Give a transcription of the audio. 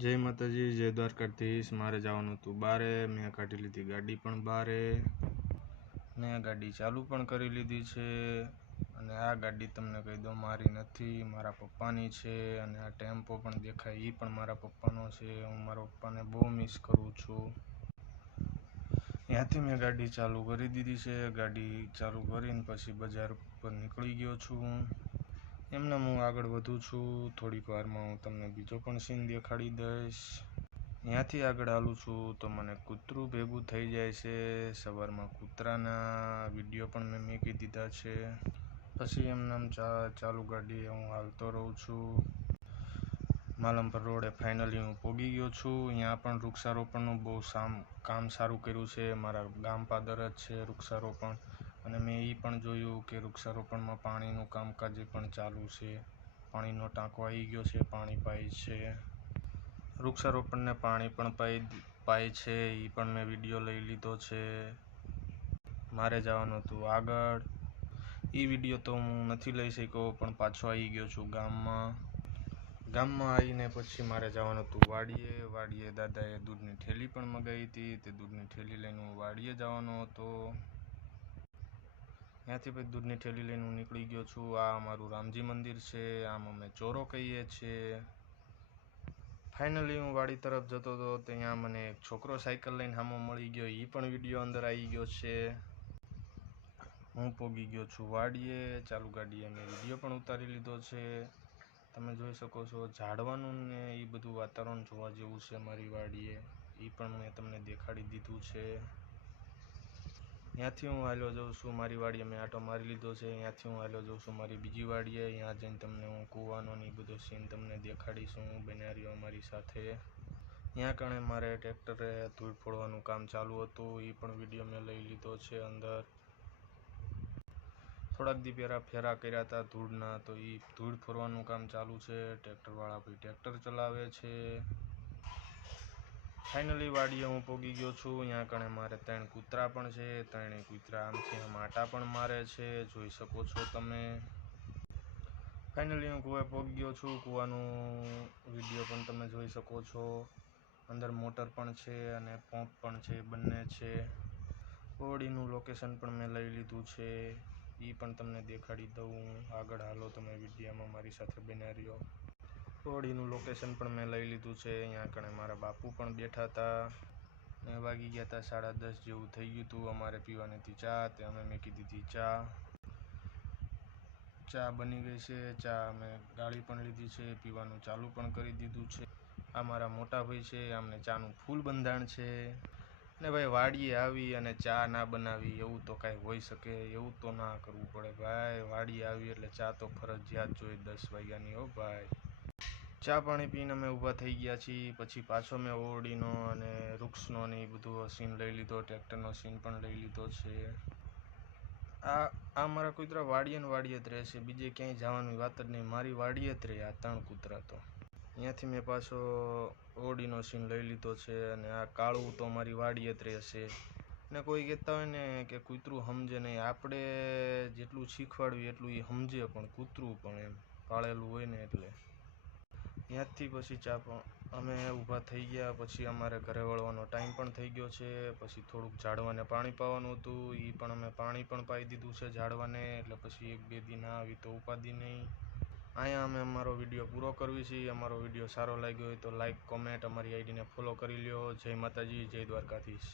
જય માતાજી, જય દ્વારકાધીશ। મારે જવાનું હતું બારે, મેં કાઢી લીધી ગાડી પણ બારે, મેં ગાડી ચાલુ પણ કરી લીધી છે। અને આ ગાડી તમને કહી દઉં મારી નથી, મારા પપ્પાની છે। અને આ ટેમ્પો પણ દેખાય એ પણ મારા પપ્પાનો છે। હું મારા પપ્પાને બહુ મિસ કરું છું। ત્યાંથી મેં ગાડી ચાલુ કરી દીધી છે। ગાડી ચાલુ કરીને પછી બજાર પર નીકળી ગયો છું। એમને હું આગળ વધું છું। થોડીક વારમાં હું તમને બીજો પણ સીન દેખાડી દઈશ। ત્યાંથી આગળ હાલું છું તો મને કૂતરું ભેગું થઈ જાય છે। સવારમાં કૂતરાના વિડીયો પણ મેં મૂકી દીધા છે। પછી એમને ચાલુ ગાડી હું હાલતો રહું છું। માલમપર રોડે ફાઇનલી હું પહોંચી ગયો છું। અહીંયા પણ વૃક્ષારોપણનું બહુ કામ સારું કર્યું છે। મારા ગામ પાદર જ છે વૃક્ષારોપણ। અને મેં એ પણ જોયું કે વૃક્ષારોપણમાં પાણીનું કામકાજ પણ ચાલુ છે। પાણીનો ટાંકો આવી ગયો છે, પાણી પાય છે। વૃક્ષારોપણને પાણી પણ પાય છે એ પણ મેં વિડીયો લઈ લીધો છે। મારે જવાનું હતું આગળ, એ વિડીયો તો હું નથી લઈ શક્યો, પણ પાછો આવી ગયો છું ગામમાં આવીને પછી મારે જવાનું હતું વાડીએ દાદાએ દૂધની થેલી પણ મંગાવી હતી। તે દૂધની થેલી લઈને હું વાડીએ જવાનો હતો। ત્યાંથી પછી દૂધની થેલી લઈને હું નીકળી ગયો છું। આ અમારું રામજી મંદિર છે, આમ અમે ચોરો કહીએ છીએ। ફાઇનલી હું વાડી તરફ જતો હતો, ત્યાં મને એક છોકરો સાયકલ લઈને સામો મળી ગયો, એ પણ વિડીયો અંદર આવી ગયો છે। હું પહોંચી ગયો છું વાડીએ, ચાલુ ગાડીએ મેં વિડીયો પણ ઉતારી લીધો છે। તમે જોઈ શકો છો ઝાડવાનું ને એ બધું વાતાવરણ જોવા જેવું છે મારી વાડીએ, એ પણ મેં તમને દેખાડી દીધું છે। ત્યાંથી હું હાલ્યો જાઉં છું મારી વાડીએ, મેં આટો મારી લીધો છે। ત્યાંથી હું હાલ્યો જાઉં છું મારી બીજી વાડીએ, ત્યાં જઈને તમને હું કૂવાનો ને એ બધો સીન તમને દેખાડીશું। બન્યા રહ્યો અમારી સાથે। ત્યાં કણે મારે ટ્રેક્ટરે ધૂળ ફોડવાનું કામ ચાલુ હતું, એ પણ વિડીયો મેં લઈ લીધો છે અંદર। થોડાક દી પહેલાં ફેરા કર્યા હતા ધૂળના, તો એ ધૂળ ફોરવાનું કામ ચાલુ છે। ટ્રેક્ટરવાળા ભાઈ ટ્રેક્ટર ચલાવે છે। ફાઇનલી વાડીએ હું પહોંચી ગયો છું। ત્યાં કણે મારે 3 કૂતરા પણ છે, 3 કૂતરા આમથી આમ આટા પણ મારે છે, જોઈ શકો છો તમે। ફાઇનલી હું કૂવે પહોંચી ગયો છું। કૂવાનું વિડીયો પણ તમે જોઈ શકો છો। અંદર મોટર પણ છે અને પંપ પણ છે, બંને છે। ઓડીનું લોકેશન પણ મેં લઈ લીધું છે, એ પણ તમને દેખાડી દઉં। આગળ હાલો તમે વિડીયોમાં મારી સાથે બન્યા રહ્યો। ઓડીનું લોકેશન પણ મેં લઈ લીધું છે। અહીંયા કણે મારા બાપુ પણ બેઠા હતા, ને વાગી ગયા હતા 10:30 જેવું થઈ ગયું હતું। અમારે પીવાની હતી ચા, તે અમે મૂકી દીધી ચા બની ગઈ છે। ચા અમે ગાળી પણ લીધી છે, પીવાનું ચાલુ પણ કરી દીધું છે। આ મારા મોટા ભાઈ છે, અમને ચાનું ફૂલ બંધાણ છે। ને ભાઈ વાડીએ આવી અને ચા ના બનાવી એવું તો કાંઈ હોઈ શકે? એવું તો ના કરવું પડે ભાઈ। વાડીએ આવી એટલે ચા તો ફરજિયાત જોઈએ 10 વાગ્યાની। હો ભાઈ, ચા પાણી પીને અમે ઊભા થઈ ગયા છીએ। પછી પાછો મેં ઓરડીનો અને વૃક્ષનો ને એ બધું સીન લઈ લીધો, ટ્રેક્ટરનો સીન પણ લઈ લીધો છે। આ મારા કૂતરા વાડીએ જ રહેશે, બીજે ક્યાંય જવાની વાત જ નહીં, મારી વાડીએ જ રહે આ 3 કૂતરા તો। ત્યાંથી મેં પાછો ઓરડીનો સીન લઈ લીધો છે। અને આ કાળું તો મારી વાડીએ જ રહેશે। ને કોઈ કહેતા હોય ને કે કૂતરું સમજે નહીં, આપણે જેટલું શીખવાડ્યું એટલું એ સમજે, પણ કૂતરું પણ એમ પાળેલું હોય ને એટલે। ત્યાંથી પછી અમે ઊભા થઈ ગયા, પછી અમારે ઘરે વળવાનો ટાઈમ પણ થઈ ગયો છે। પછી થોડુંક ઝાડવાને પાણી પાવાનું હતું, એ પણ અમે પાણી પણ પાઈ દીધું છે ઝાડવાને, એટલે પછી 1-2 દી ના આવી તો ઉપાધિ નહીં। અહીંયા અમે અમારો વિડીયો પૂરો કરવી છીએ। અમારો વિડીયો સારો લાગ્યો હોય તો લાઈક, કોમેન્ટ, અમારી આઈડીને ફોલો કરી લ્યો। જય માતાજી, જય દ્વારકાધીશ।